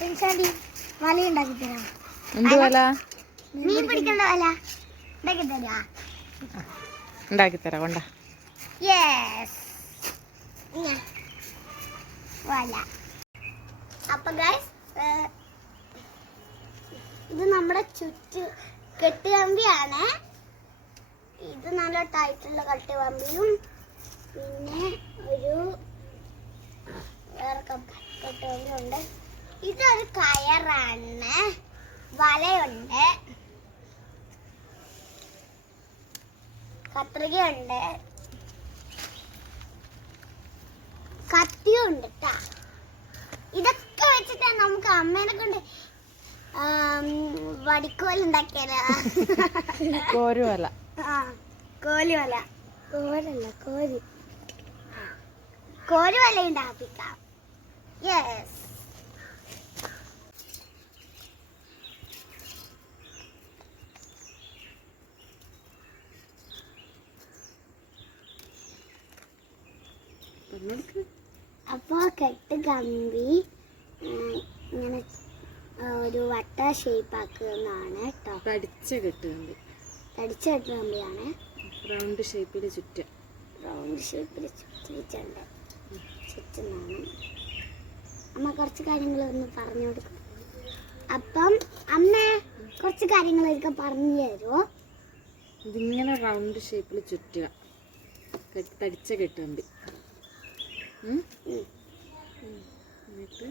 വല ഉണ്ടാക്കി തരാം. എന്ത് വല? മീൻ പിടിക്കുന്ന വല ഉണ്ടാക്കി തരാ. ഉണ്ടാക്കി തരാം കൊണ്ട. യെസ് വല. അപ്പൊ ഗൈസ് ഇത് നമ്മുടെ ചുറ്റ് കെട്ടുകമ്പിയാണ്. ഇത് നല്ല ടൈറ്റുള്ള കെട്ടുകമ്പിയും പിന്നെ ഒരു വേറെ കെട്ടുകമ്പിയുണ്ട്. ഇതൊരു കയറാണ്. വലയുണ്ട്. കത്രികയുണ്ട്. കത്തിയുണ്ട് കേട്ടാ ഇതൊക്കെ വെച്ചിട്ടാ നമുക്ക് അമ്മേനെ കൊണ്ട് വടിക്കോൽ ഉണ്ടാക്കിയാലോ ആ കോലുവല. കോലല്ല കോരി കോരുവല ഉണ്ടാക്കിക്കാം യെസ് അപ്പോൾ കെട്ട് കമ്പി ഇങ്ങനെ ഒരു വട്ട ഷേപ്പ് ആക്കുന്നതാണ് കേട്ടോ തടിച്ച കെട്ടുകമ്പി തടിച്ച കെട്ട് കമ്പിയാണ്. റൗണ്ട് ഷേപ്പിൽ ചുറ്റ റൗണ്ട് ഷേപ്പിൽ ചുറ്റിട്ടുണ്ട് ചുറ്റുന്നതാണ്. അമ്മ കുറച്ച് കാര്യങ്ങൾ ഒന്ന് പറഞ്ഞു കൊടുക്കും. അപ്പം അമ്മ കുറച്ച് കാര്യങ്ങളൊക്കെ പറഞ്ഞു തരുമോ ഇതിങ്ങനെ റൗണ്ട് ഷേപ്പിൽ ചുറ്റുക. കെട്ട്- തടിച്ച കെട്ടുകമ്പി. എന്നിട്ട്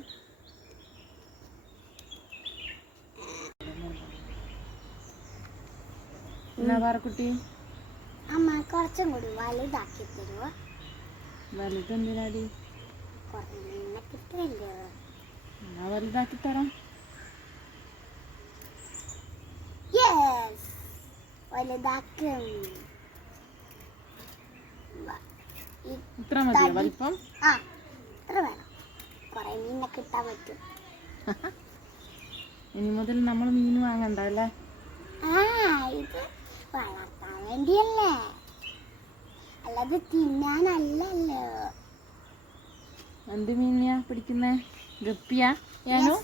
എന്നാ പാറക്കുട്ടി അമ്മ കുറച്ചും കൂടി വലുതാക്കി തരുമോ വലുത് എന്തിനാടി? എന്നാ വലുതാക്കി തരാം. വലുതാക്കും വ- ഈ- ഇത്ര മതിയോ. വലിപ്പം? ആ ഇത്ര വേണം. കുറേ മീനെ കിട്ടാൻ പറ്റും. ഇനി മുതൽ നമ്മൾ മീൻ വാങ്ങണ്ട അല്ലേ? ആ ഇത് വളർത്താൻ വേണ്ടിയല്ലേ. അല്ലാതെ തിന്നാനല്ലല്ലോ. എന്ത് മീനിയാ പിടിക്കുന്നേ? ഗപ്പിയാ? ഞാനോ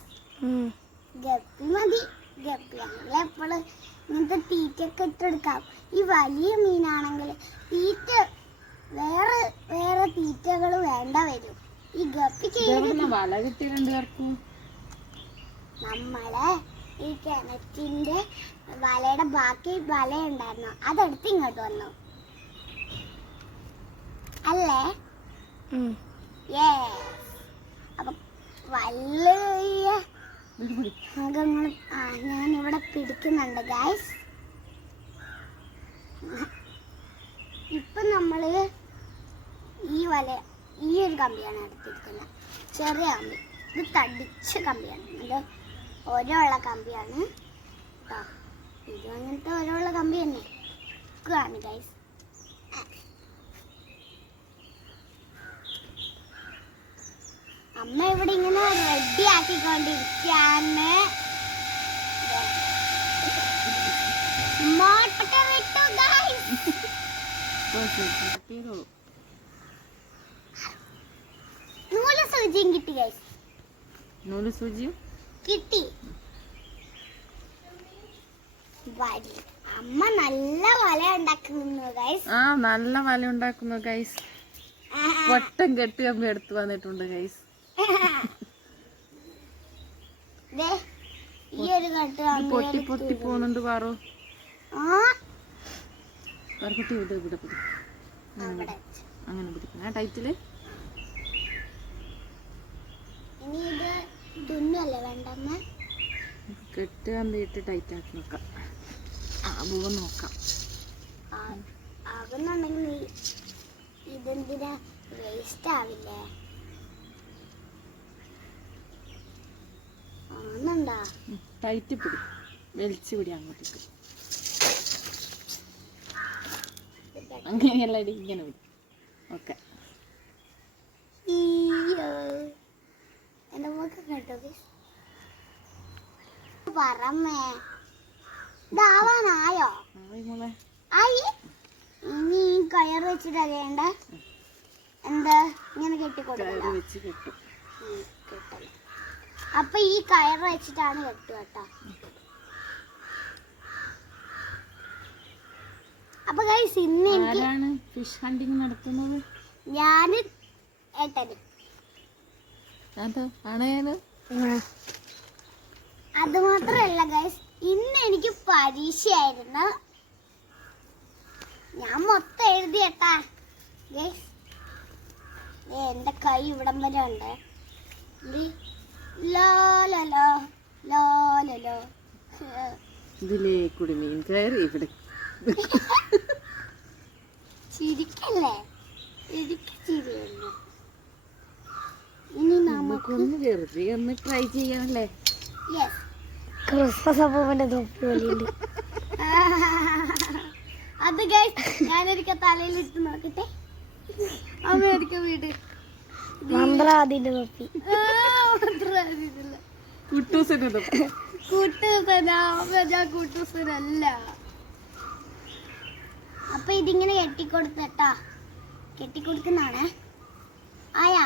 ഗപ്പി മതി. ഗപ്പിയാണെങ്കിൽ എപ്പോഴും ഇങ്ങനത്തെ തീറ്റയൊക്കെ ഇട്ടെടുക്കാം ഈ വലിയ മീനാണെങ്കിൽ തീറ്റ വേറെ വേറെ തീറ്റകൾ വേണ്ട വരും. ഈ ഗപ്പിക്ക് കിട്ടി രണ്ടു പേർക്കും? നമ്മളെ ഈ കിണറ്റിന്റെ വലയുടെ ബാക്കി വല ഉണ്ടായിരുന്നു അതെടുത്ത് ഇങ്ങോട്ട് വന്നു. അല്ലേ? ഏ അപ്പൊ വലിയ മൃഗങ്ങൾ ആ ഞാൻ ഇവിടെ പിടിക്കുന്നുണ്ട് ഗായ്സ് ഇപ്പൊ നമ്മൾ വല ഈ ഒരു കമ്പിയാണ് എടുത്തിരിക്കുന്നത് ചെറിയ കമ്പി. ഇത് തടിച്ച കമ്പിയാണ്. ഇത് ഓരോള്ള കമ്പിയാണ്. കേട്ടോ ഇത് അങ്ങനത്തെ ഓരോള്ള കമ്പി തന്നെ ആണ് ഗൈസ് അമ്മ ഇവിടെ ഇങ്ങനെ റെഡി ആക്കിക്കൊണ്ടിരിക്കാണ് മോട്ടൊക്കെ വിട്ടു ഗൈസ് കിട്ടിയതോളൂ നൂൽ സൂചിയും കിട്ടി നൂൽ സൂചിയും? കിട്ടി. അമ്മ നല്ല വല ഉണ്ടാക്കുന്നു ഗൈസ് ആ നല്ല വല ഉണ്ടാക്കുന്നു ഗൈസ് വട്ടം കെട്ടി അമ്മ എടുത്തു വന്നിട്ടുണ്ട് ഗൈസ് പൊട്ടി പൊട്ടി പോണുണ്ട് പാറു. ആ. പാറക്കുട്ടി ഇവിടെ ഇവിടെ അങ്ങനെ പിടിക്കണം ആ ടൈറ്റിൽ ഇനി ഇത് തുന്നല്ലേ വേണ്ടമ്മ കെട്ട് കമ്പിയിട്ട് ടൈറ്റ് ആക്കി നോക്കാം. നോക്കാം. ഇതെന്തിനാ വേസ്റ്റ് ആവില്ലേ? ടൈറ്റ് പിടി. വലിച്ചു പിടി അങ്ങോട്ടേക്ക്. അങ്ങനെയല്ല ഇങ്ങനെ പിടി. ഓക്കെ. എന്റെ മുഖം കേട്ടോ പറമ്മേ. ഇതാവാനായോ ആയി. ഇനി ഈ കയർ വെച്ചിട്ട് അറിയണ്ട എന്താ? ഇങ്ങനെ കയറ് കെട്ടിക്കൊടുക്കല വെച്ച് കെട്ടും. കെട്ടല അപ്പൊ ഈ കയർ വെച്ചിട്ടാണ് കെട്ടുക കേട്ടോ. അപ്പൊ ഗൈസ് ഇന്ന് എനിക്ക് ഫിഷ് ഹണ്ടിങ് നടത്തുന്നത്? ഞാൻ ഏട്ടന്. അതോ അത് മാത്രല്ല ഗൈസ് ഇന്ന് എനിക്ക് പരീക്ഷയായിരുന്നു. ഞാൻ മൊത്തം എഴുതി കേട്ടാ. ഗൈസ് എന്റെ കൈ ഇവിടം വരെ ഉണ്ട്. ഇത് ലോ ലോ ലോ ലോ ലോ ലോ. ഇതിലേ കൂടി മീൻ കയറി ഇവിടെ. ചിരിക്കല്ലേ? എനിക്ക് ചിരിയുണ്ട് ഇനി നമുക്ക് നമുക്കൊന്ന് വെറുതെ ഒന്ന് ട്രൈ ചെയ്യാമല്ലേ? യെസ് ക്രിസ്മസ് അപ്പൂപ്പന്റെ തൊപ്പി പോലെയുണ്ട്. അത് ഗൈസ് ഞാനൊരിക്കൽ തലയിൽ ഇട്ട് നോക്കട്ടെ. അമ്മയൊരിക്കൽ വീട്. മന്ത്രാദിന്റെ തൊപ്പി കൂട്ടുസനാ ഞാൻ കൂട്ടുസനല്ല. അപ്പൊ ഇതിങ്ങനെ കെട്ടിക്കൊടുത്തട്ടാ കെട്ടിക്കൊടുക്കുന്നതാണ്. ആയാ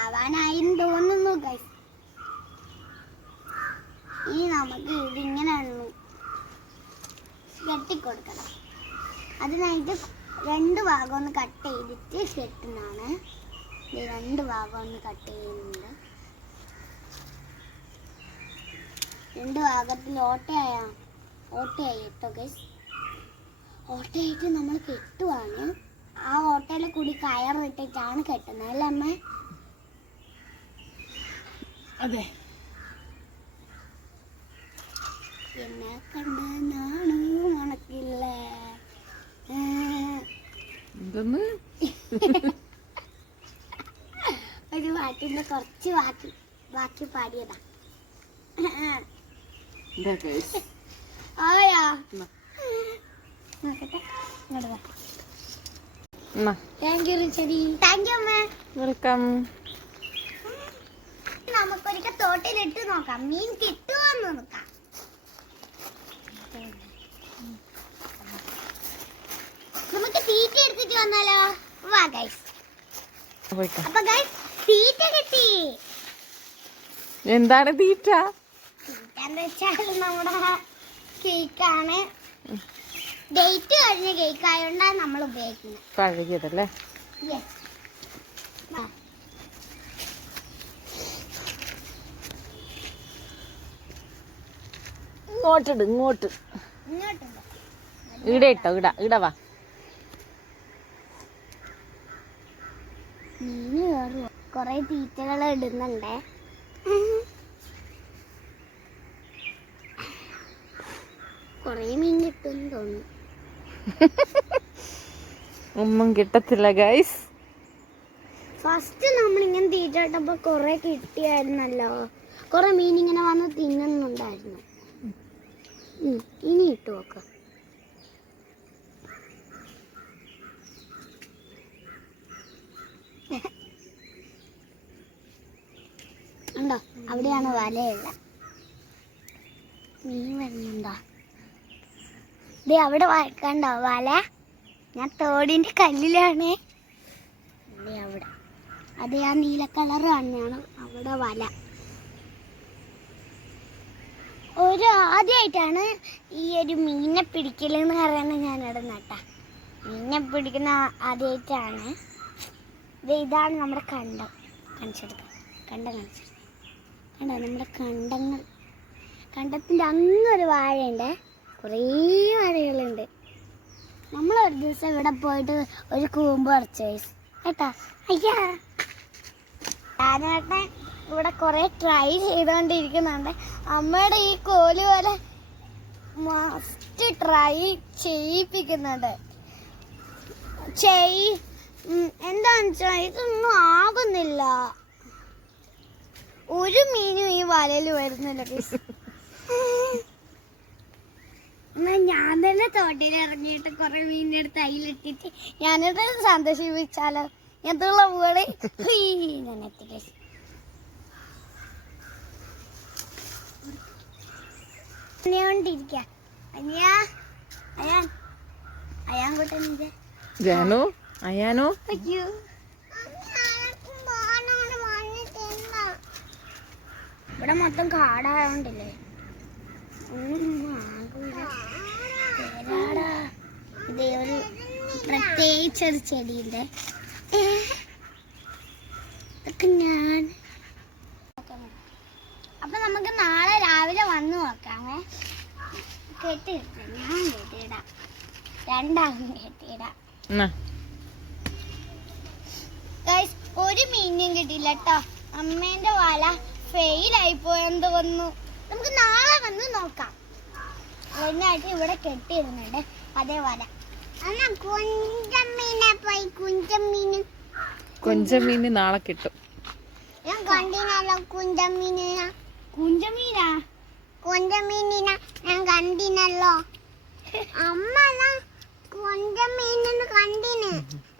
ആവാനായിന്ന് തോന്നുന്നു ഗൈസ് ഇനി നമുക്ക് ഇതിങ്ങനെ കെട്ടിക്കൊടുക്കണം അതിനായിട്ട് രണ്ട് ഭാഗം ഒന്ന് കട്ട് ചെയ്തിട്ട് കെട്ടുന്നതാണ് രണ്ട് ഭാഗം ഒന്ന് കട്ട് ചെയ്യുന്നുണ്ട്. രണ്ട് ഭാഗത്തിൽ ഓട്ടയായ ഓട്ടയായി കേട്ടോ ഗൈസ് ഓട്ടയായിട്ട് നമ്മൾ കെട്ടുവാണ്. ആ ഓട്ടയിൽ കൂടി കയറിട്ടിട്ടാണ് കെട്ടുന്നത്. അല്ലേ അമ്മ? അതെ. എന്നെ കണ്ട് ഒരു കുറച്ച് ബാക്കി ബാക്കി പാടിയതാ. ആയാ? എന്നാ. നോക്കട്ടെ ഇങ്ങോട്ട് വാ. എന്നാ താങ്ക് യു റിച്ചടി താങ്ക് യു അമ്മ. വെൽക്കം നമുക്കൊരിക്കൽ തോട്ടിലിട്ട് നോക്കാം. മീൻ കിട്ടുമോന്ന് നോക്കാം നമുക്ക് തീറ്റ എടുത്തിട്ട് വന്നാലോ വാ ഗൈസ് പോയിട്ടോ അപ്പൊ ഗൈസ് തീറ്റ കിട്ടി എന്താണ് തീറ്റ? നമ്മുടെ കേക്കാണ്. ഡേറ്റ് കഴിഞ്ഞ കേക്ക് ആയതുകൊണ്ടാണ് നമ്മൾ ഉപയോഗിക്കുന്നത്. പഴകിയതല്ലേ ഇങ്ങോട്ടിട് ഇങ്ങോട്ട്. ഇവിടെ ഇട്ടോ ഇടാ ഇടാ കയറുക കൊറേ തീറ്റകൾ ഇടുന്നുണ്ടേ. കൊറേ മീൻ കിട്ടും തോന്നുന്നു. ഒന്നും കിട്ടത്തില്ല ഗൈസ് ഫസ്റ്റ് നമ്മൾ ഇങ്ങനെ ഇട്ടപ്പോ കൊറേ കിട്ടിയായിരുന്നല്ലോ. കൊറേ മീൻ ഇങ്ങനെ വന്ന് തിന്നുന്നുണ്ടായിരുന്നു. ഇനി ഇട്ട് നോക്ക ഉണ്ടോ അവിടെയാണ് വലയുള്ള. മീൻ വരുന്നുണ്ടോ? ദേ അവിടെ വ- വല? ഞാൻ തോടിന്റെ കല്ലിലാണ്. അവിടെ. അത് ആ നീല കളർ തന്നെയാണ്. അവിടെ വല. ഒരു ആദ്യമായിട്ടാണ് ഈ ഒരു മീനെ പിടിക്കലെന്ന് പറയുന്നത് ഞാൻ ഇവിടെ നട്ട മീനെ പിടിക്കുന്ന ആദ്യമായിട്ടാണ് ഇത് ഇതാണ് നമ്മുടെ കണ്ടം. കാണിച്ചെടുക്കാം. കണ്ടം കാണിച്ചെടുക്കാം. കണ്ടോ നമ്മുടെ കണ്ടങ്ങൾ. കണ്ടത്തിന്റെ അങ്ങൊരു വാഴയുണ്ട്. കുറേ വാഴകളുണ്ട്. നമ്മൾ ഒരു ദിവസം ഇവിടെ പോയിട്ട് ഒരു കൂമ്പ് പറിച്ചു. കേട്ടാ? അയ്യാ. ഞാനേട്ടൻ ഇവിടെ കുറേ ട്രൈ ചെയ്തുകൊണ്ടിരിക്കുന്നുണ്ട് അമ്മയുടെ ഈ കോൽ പോലെ മസ്റ്റ് ട്രൈ ചെയ്യിപ്പിക്കുന്നുണ്ട്. ചെയ് എന്താണെന്ന് വെച്ചാൽ ഇതൊന്നും ആകുന്നില്ല. ഒരു മീനും ഈ വലയിൽ വരുന്നില്ല. എന്നാ ഞാൻ തന്നെ തോട്ടിൽ ഇറങ്ങിയിട്ട് കുറെ മീനിന്റെ അടുത്ത് അതിലിട്ടിട്ട് ഞാനിട്ട് സന്തോഷിപ്പിച്ചാലോ? എന്തുള്ള ണ്ടിരിക്ക അനിയാ അയാൻ അയാൻ കൂട്ടനിത് ജാനു അയ്യാനോ അയ്യോ. ഇവിടെ മൊത്തം കാടായോണ്ടല്ലേ? ഏതാടാ ഇതേ ഒരു പ്രത്യേകിച്ച് ഒരു ചെടിയുണ്ട് ഏ, ഇതൊക്കെ ഞാൻ. അപ്പൊ നമുക്ക് നാളെ രാവിലെ വന്നു നോക്കാമേ. കെട്ടിയിടാം ഞാൻ കെട്ടിയിടാം. രണ്ടാളും കെട്ടിയിടാം. ഒരു മീനും കിട്ടിയില്ല കേട്ടോ അമ്മേന്റെ വല ഫെയിൽ ആയി പോയെന്ന് വന്നു? നമുക്ക് നാളെ വന്ന് നോക്കാം. അതിനായിട്ട് ഇവിടെ കെട്ടിയിരുന്നുണ്ട് അതേപോലെ. കുഞ്ചൻ പോയി കൊഞ്ചമീൻ നാളെ കിട്ടും. ഞാൻ കണ്ടിനല്ലോ ഞാൻ കണ്ടിനല്ലോ. അമ്മ കണ്ടിന്.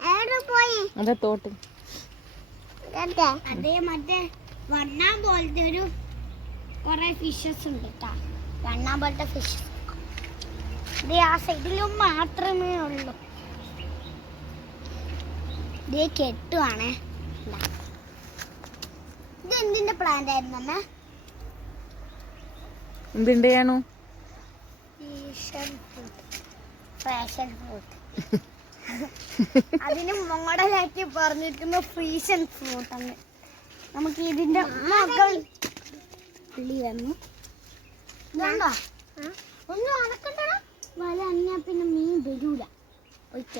എവിടെ പോയി? അതെ അതേ മറ്റേ വണ്ണാൻ പോലത്തെ ഒരു കുറെ ഫിഷസ് ഉണ്ട് കേട്ടാ വണ്ണാൻ പോലത്തെ ഫിഷ് ഇത് ആ സൈഡിലും മാത്രമേ ഉള്ളൂ. ഇത് കെട്ടുവാണേ. ഇതാ. എന്തിന്റെ പ്ലാന്റ് ആയിരുന്നു അമ്മ? ചെയ്യണു ഫാഷൻ ഫ്രൂട്ട് അതിന് മോഡലാക്കി പറഞ്ഞിരിക്കുന്ന ഫ്രീഷൻ ഫ്രൂട്ട് എന്ന്. നമുക്ക് ഇതിന്റെ മകൾ കിളി വന്നു. ഒന്നും അനക്കണ്ടടാ. വല അന്യാ പിന്നെ മീൻ വരൂല. ഒറ്റ.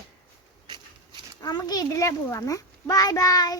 നമുക്ക് ഇതിലേ പോവാമേ. Bye bye.